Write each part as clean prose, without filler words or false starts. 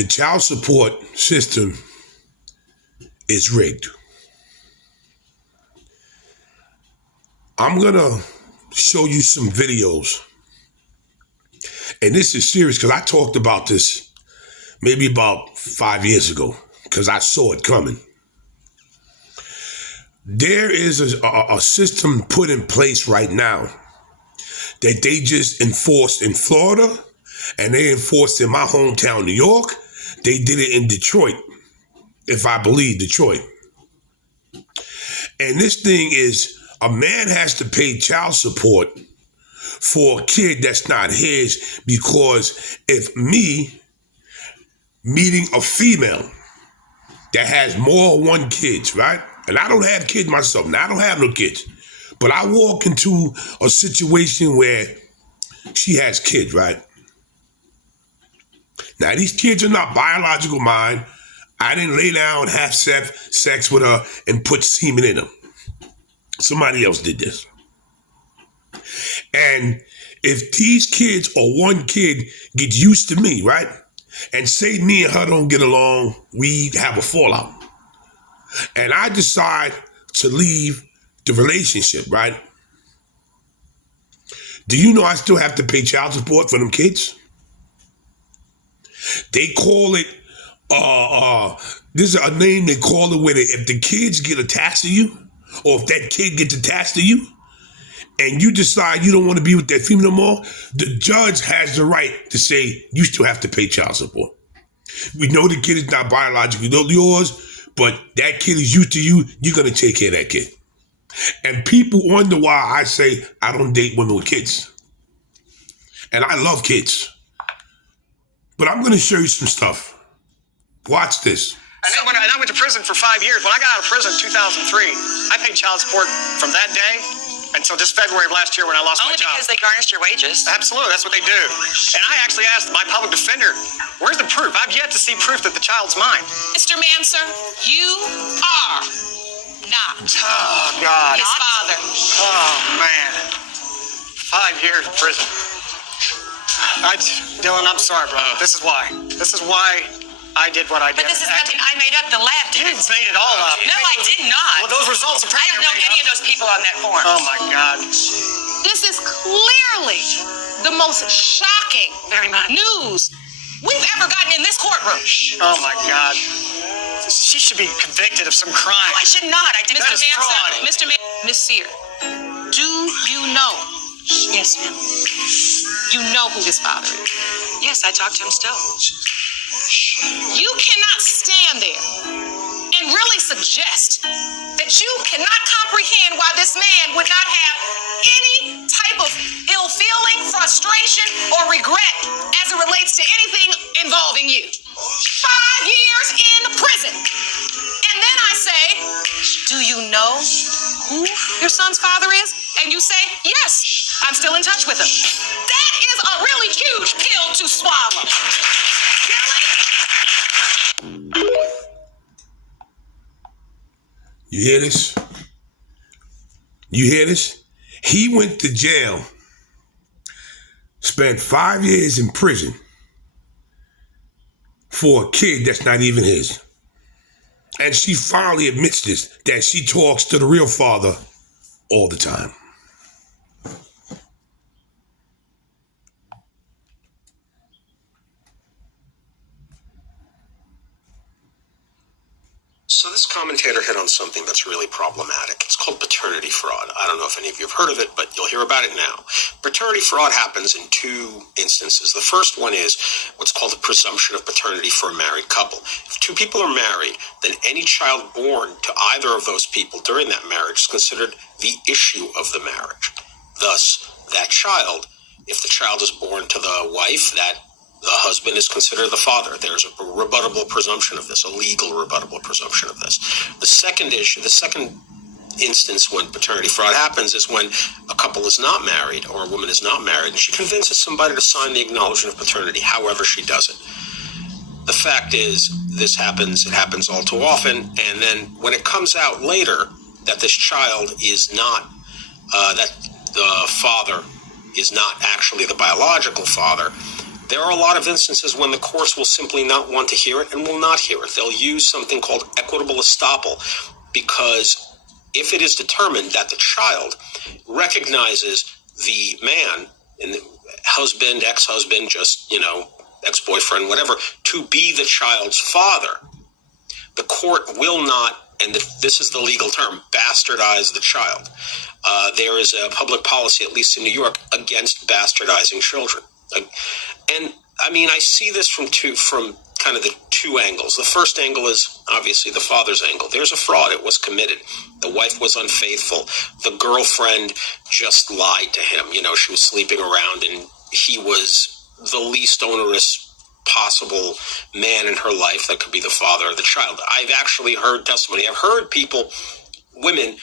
The child support system is rigged. I'm going to show you some videos. And this is serious because I talked about this maybe about 5 years ago because I saw it coming. There is a system put in place right now that they just enforced in Florida and they enforced in my hometown, New York. They did it in Detroit, if I believe Detroit. And this thing is a man has to pay child support for a kid that's not his because if me meeting a female that has more than one kid, right? And I don't have kids myself. Now, I don't have no kids. But I walk into a situation where she has kids, right? Now, these kids are not biological mine. I didn't lay down and have sex with her and put semen in them. Somebody else did this. And if these kids or one kid get used to me, right? And say me and her don't get along, we have a fallout. And I decide to leave the relationship, right? Do you know I still have to pay child support for them kids? They call it, this is a name they call it where if the kids get attached to you, or if that kid gets attached to you, and you decide you don't want to be with that female no more, the judge has the right to say you still have to pay child support. We know the kid is not biologically yours, but that kid is used to you, you're going to take care of that kid. And people wonder why I say I don't date women with kids. And I love kids. But I'm going to show you some stuff. Watch this. And then when I went to prison for 5 years, when I got out of prison in 2003, I paid child support from that day until just February of last year when I lost my job. Only because they garnished your wages. Absolutely, that's what they do. And I actually asked my public defender, where's the proof? I've yet to see proof that the child's mine. Mr. Manser, you are not God. his father. Oh, man. 5 years in prison. Dylan, I'm sorry, bro. This is why. This is why I did what I did. But this is nothing I made up. The lab did. You made it all up. No, I did not. Well, those results are I don't know any of those people on that form. Oh, my God. This is clearly the most shocking news we've ever gotten in this courtroom. Oh, my God. She should be convicted of some crime. No, I should not. I did. That is fraud. Mr. Miss Sear, do you know? Yes, ma'am. You know who his father is? Yes, I talk to him still. You cannot stand there and really suggest that you cannot comprehend why this man would not have any type of ill feeling, frustration, or regret as it relates to anything involving you. 5 years in prison. And then I say, do you know who your son's father is? And you say, yes, I'm still in touch with him. That is a really huge pill to swallow. You hear this? You hear this? He went to jail, spent 5 years in prison for a kid that's not even his. And she finally admits this, that she talks to the real father all the time. So this commentator hit on something that's really problematic. It's called paternity fraud. I don't know if any of you have heard of it, but you'll hear about it now. Paternity fraud happens in two instances. The first one is what's called the presumption of paternity for a married couple. If two people are married, then any child born to either of those people during that marriage is considered the issue of the marriage. Thus, that child, if the child is born to the wife, that the husband is considered the father. There's a rebuttable presumption of this, a legal rebuttable presumption of this. The second instance when paternity fraud happens is when a couple is not married or a woman is not married and she convinces somebody to sign the acknowledgement of paternity, however she does it. The fact is, it happens all too often, and then when it comes out later that this child is not, that the father is not actually the biological father, There are a lot of instances when the courts will simply not want to hear it and will not hear it. They'll use something called equitable estoppel, because if it is determined that the child recognizes the man and the husband, ex-husband, just, ex-boyfriend, whatever, to be the child's father, the court will not, and this is the legal term, bastardize the child. There is a public policy, at least in New York, against bastardizing children. And I mean, I see this from kind of the two angles. The first angle is obviously the father's angle. There's a fraud. It was committed. The wife was unfaithful. The girlfriend just lied to him. She was sleeping around, and he was the least onerous possible man in her life that could be the father of the child. I've actually heard testimony. I've heard women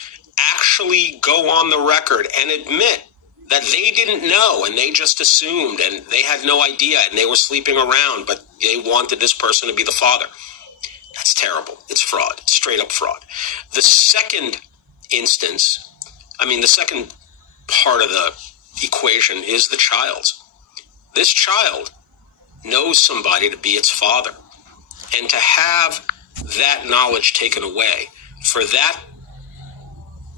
actually go on the record and admit that they didn't know and they just assumed and they had no idea and they were sleeping around, but they wanted this person to be the father. That's terrible. It's fraud. It's straight up fraud. The second instance, the second part of the equation is the child's. This child knows somebody to be its father. And to have that knowledge taken away, for that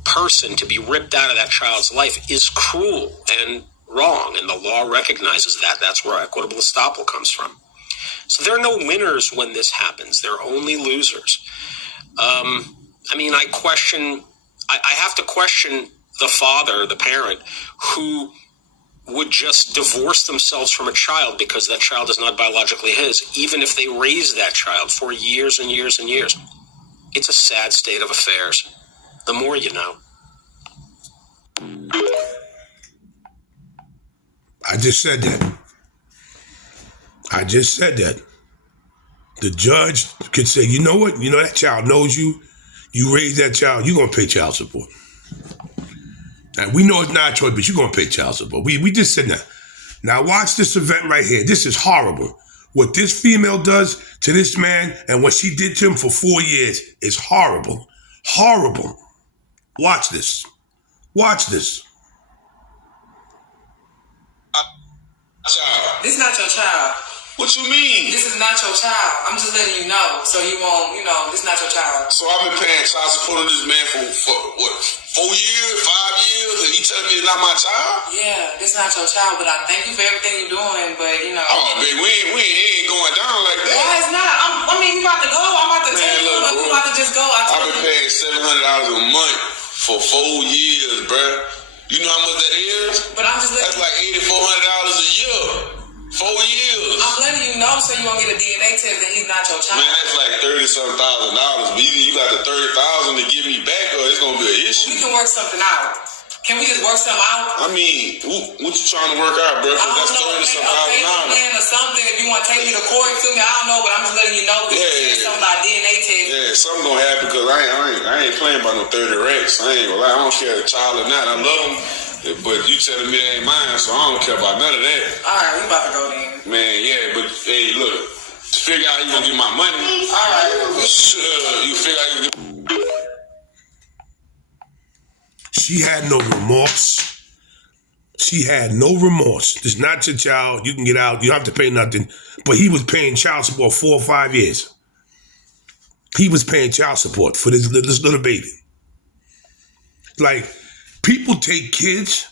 person to be ripped out of that child's life, is cruel and wrong, and the law recognizes that. That's where equitable estoppel comes from. So there are no winners when this happens. There are only losers. I have to question the father, the parent, who would just divorce themselves from a child because that child is not biologically his, even if they raise that child for years and years and years. It's a sad state of affairs. The more you know. I just said that. The judge could say, you know what? That child knows you. You raised that child. You're going to pay child support. Now, we know it's not a choice, but you're going to pay child support. We just said that. Now, watch this event right here. This is horrible. What this female does to this man and what she did to him for 4 years is horrible. Horrible. Watch this. Watch this. This is not your child. What you mean? This is not your child. I'm just letting you know, so you won't, this is not your child. So I've been paying child support on this man for what, 4 years, 5 years, and you telling me it's not my child? Yeah, this is not your child, but I thank you for everything you're doing, but Oh, baby, we ain't going down like that. Why it's not? You about to go? I'm about to tell you, but you about to just go. I've been paying $700 a month for 4 years, bruh. You know how much that is? But I'm just letting That's like $8,400 a year. 4 years. I'm letting you know so you won't get a DNA test that he's not your child. Man, that's like $30-something thousand. But either you got the $30,000 to give me back, or it's gonna be an issue. We can work something out. Can we just work something out? What you trying to work out, bro? That's $30-something thousand. Plan or something. If you want to take me to court to me, I don't know, but I'm just letting you know. You said something about DNA test. Yeah, something gonna happen because I ain't playing by no 30 racks. I ain't gonna lie. I don't care if the child or not. I love them. But you telling me it ain't mine, so I don't care about none of that. Alright, we about to go then. Man, yeah, but hey, look, to figure out how you gonna get my money. Alright. You figure out you can get. She had no remorse. She had no remorse. This is not your child. You can get out. You don't have to pay nothing. But he was paying child support 4 or 5 years. He was paying child support for this little baby. Like, people take kids,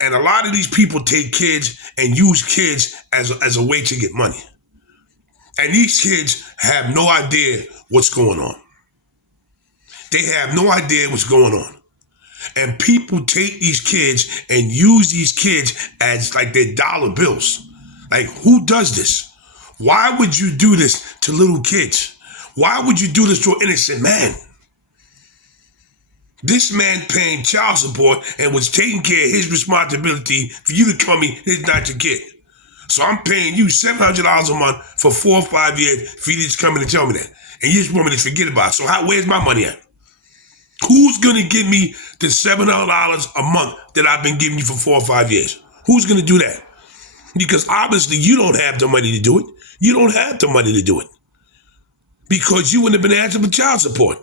and a lot of these people take kids and use kids as a way to get money. And these kids have no idea what's going on. They have no idea what's going on. And people take these kids and use these kids as like their dollar bills. Like, who does this? Why would you do this to little kids? Why would you do this to an innocent man? This man paying child support and was taking care of his responsibility for you to tell me it's not your kid. So I'm paying you $700 a month for 4 or 5 years for you to just come in and tell me that. And you just want me to forget about it. So where's my money at? Who's going to give me the $700 a month that I've been giving you for 4 or 5 years? Who's going to do that? Because obviously you don't have the money to do it. You don't have the money to do it. Because you wouldn't have been asking for child support.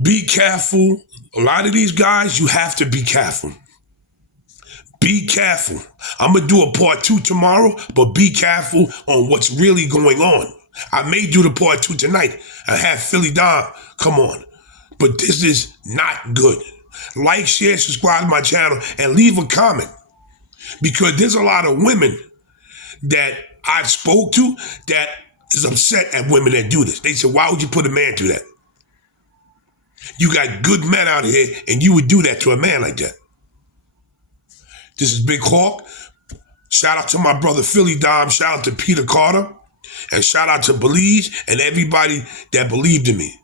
Be careful. A lot of these guys, you have to be careful. Be careful. I'm going to do a part 2 tomorrow, but be careful on what's really going on. I may do the part 2 tonight and have Philly Dom come on. But this is not good. Like, share, subscribe to my channel, and leave a comment. Because there's a lot of women that I've spoke to that is upset at women that do this. They say, why would you put a man through that? You got good men out here, and you would do that to a man like that. This is Big Hawk. Shout out to my brother Philly Dom. Shout out to Peter Carter. And shout out to Belize and everybody that believed in me.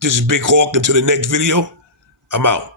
This is Big Hawk. Until the next video, I'm out.